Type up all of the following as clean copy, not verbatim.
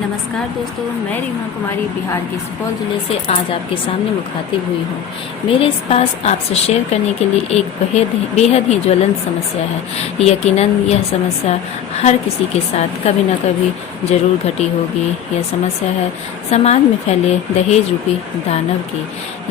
नमस्कार दोस्तों, मैं रीमा कुमारी बिहार के सुपौल जिले से आज आपके सामने मुखातिब हुई हूँ। मेरे इस पास आपसे शेयर करने के लिए एक बेहद ही ज्वलंत समस्या है। यकीनन यह समस्या हर किसी के साथ कभी न कभी जरूर घटी होगी। यह समस्या है समाज में फैले दहेज रूपी दानव की।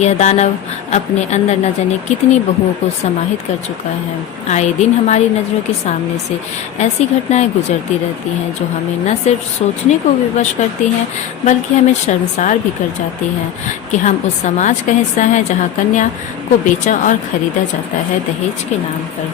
यह दानव अपने अंदर न जाने कितनी बहुओं को समाहित कर चुका है। आए दिन हमारी नज़रों के सामने से ऐसी घटनाएं गुजरती रहती हैं जो हमें न सिर्फ सोचने को विवश करती हैं बल्कि हमें शर्मसार भी कर जाती हैं कि हम उस समाज का हिस्सा हैं जहां कन्या को बेचा और खरीदा जाता है दहेज के नाम पर।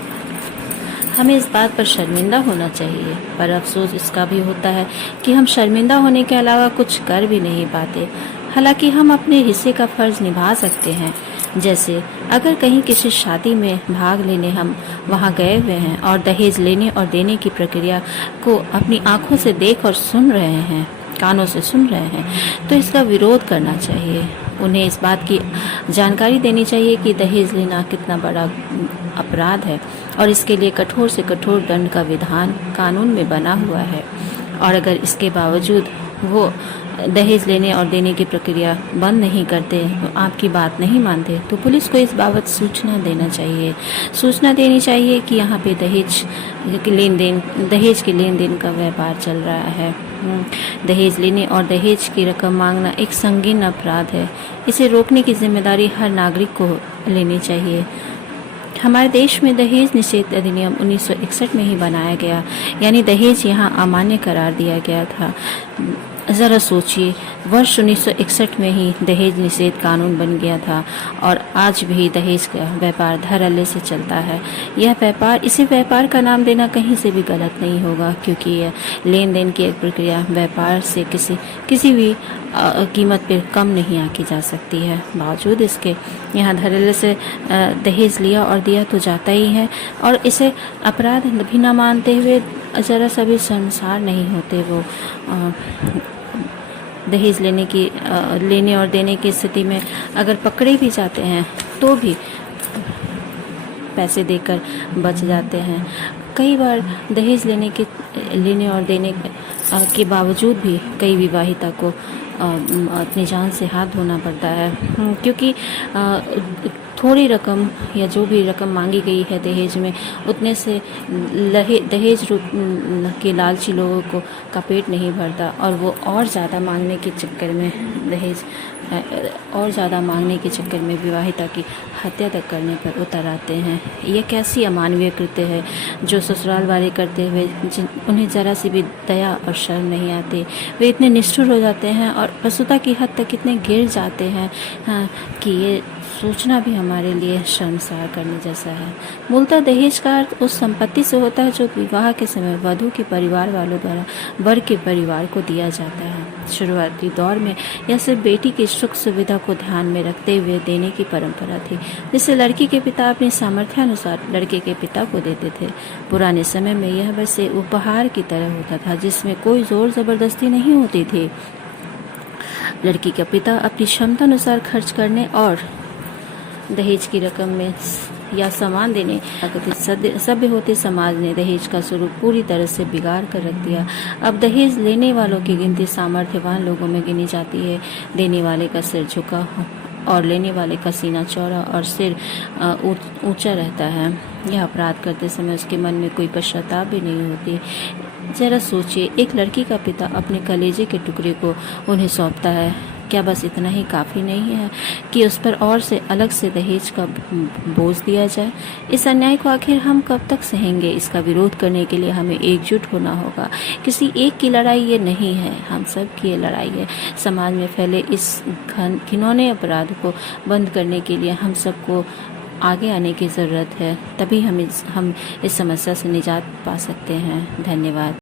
हमें इस बात पर शर्मिंदा होना चाहिए, पर अफसोस इसका भी होता है कि हम शर्मिंदा होने के अलावा कुछ कर भी नहीं पाते। हालांकि हम अपने हिस्से का फर्ज निभा सकते हैं। जैसे अगर कहीं किसी शादी में भाग लेने हम वहां गए हुए हैं और दहेज लेने और देने की प्रक्रिया को अपनी आंखों से देख और सुन रहे हैं, कानों से सुन रहे हैं, तो इसका विरोध करना चाहिए। उन्हें इस बात की जानकारी देनी चाहिए कि दहेज लेना कितना बड़ा अपराध है और इसके लिए कठोर से कठोर दंड का विधान कानून में बना हुआ है। और अगर इसके बावजूद वो दहेज लेने और देने की प्रक्रिया बंद नहीं करते, आपकी बात नहीं मानते, तो पुलिस को इस बाबत सूचना देनी चाहिए कि यहाँ पे दहेज के लेन देन का व्यापार चल रहा है। दहेज लेने और दहेज की रकम मांगना एक संगीन अपराध है। इसे रोकने की जिम्मेदारी हर नागरिक को लेनी चाहिए। हमारे देश में दहेज निषेध अधिनियम 1961 में ही बनाया गया, यानी दहेज यहाँ अमान्य करार दिया गया था। ज़रा सोचिए, वर्ष 1961 में ही दहेज निषेध कानून बन गया था और आज भी दहेज का व्यापार धड़ल्ले से चलता है। इसे व्यापार का नाम देना कहीं से भी गलत नहीं होगा, क्योंकि यह लेन देन की एक प्रक्रिया व्यापार से किसी भी कीमत पर कम नहीं आकी जा सकती है। बावजूद इसके यहाँ धड़ल्ले से दहेज लिया और दिया तो जाता ही है, और इसे अपराध भी न मानते हुए ज़रा सा भी शर्मसार नहीं होते वो। दहेज लेने और देने की स्थिति में अगर पकड़े भी जाते हैं तो भी पैसे देकर बच जाते हैं। कई बार दहेज लेने और देने के बावजूद भी कई विवाहिता को अपनी जान से हाथ धोना पड़ता है, क्योंकि थोड़ी रकम या जो भी रकम मांगी गई है दहेज में, उतने से दहेज रूप के लालची लोगों का पेट नहीं भरता और वो और ज़्यादा मांगने के चक्कर में विवाहिता की हत्या तक करने पर उतर आते हैं। ये कैसी अमानवीय कृत्य है जो ससुराल वाले करते हुए उन्हें ज़रा सी भी दया और शर्म नहीं आती। वे इतने निष्ठुर हो जाते हैं और पशुता की हद तक इतने गिर जाते हैं कि ये सोचना भी हमारे लिए शर्मसार करने जैसा है। मूलतः दहेज का अर्थ उस संपत्ति से होता है जो विवाह के समय वधू के परिवार वालों द्वारा वर के परिवार को दिया जाता है। शुरुआती दौर में यह सिर्फ बेटी की सुख सुविधा को ध्यान में रखते हुए देने की परंपरा थी, जिसे लड़की के पिता अपनी सामर्थ्यानुसार लड़के के पिता को देते थे। पुराने समय में यह वैसे उपहार की तरह होता था जिसमें कोई जोर जबरदस्ती नहीं होती थी। लड़की का पिता अपनी क्षमता अनुसार खर्च करने और दहेज की रकम में या सामान देने सभ्य होते समाज ने दहेज का स्वरूप पूरी तरह से बिगाड़ कर रख दिया। अब दहेज लेने वालों की गिनती सामर्थ्यवान लोगों में गिनी जाती है। देने वाले का सिर झुका और लेने वाले का सीना चौड़ा और सिर ऊंचा रहता है। यह अपराध करते समय उसके मन में कोई पश्चाताप भी नहीं होती। जरा सोचिए, एक लड़की का पिता अपने कलेजे के टुकड़े को उन्हें सौंपता है। क्या बस इतना ही काफ़ी नहीं है कि उस पर और से अलग से दहेज का बोझ दिया जाए? इस अन्याय को आखिर हम कब तक सहेंगे? इसका विरोध करने के लिए हमें एकजुट होना होगा। किसी एक की लड़ाई ये नहीं है, हम सब की ये लड़ाई है। समाज में फैले इस घिनौने अपराध को बंद करने के लिए हम सबको आगे आने की ज़रूरत है, तभी हम इस समस्या से निजात पा सकते हैं। धन्यवाद।